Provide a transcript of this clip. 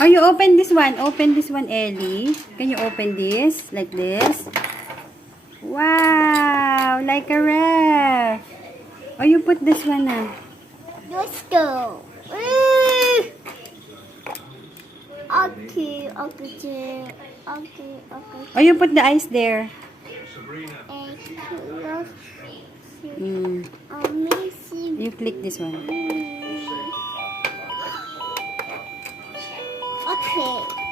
Oh, you open this one. Open this one, Ellie. Can you open this? Like this? Wow! Like a ref. Oh, you put this one now. Let's go. Okay, okay, okay. Oh, you put the ice there. Amazing. You click this one. Okay.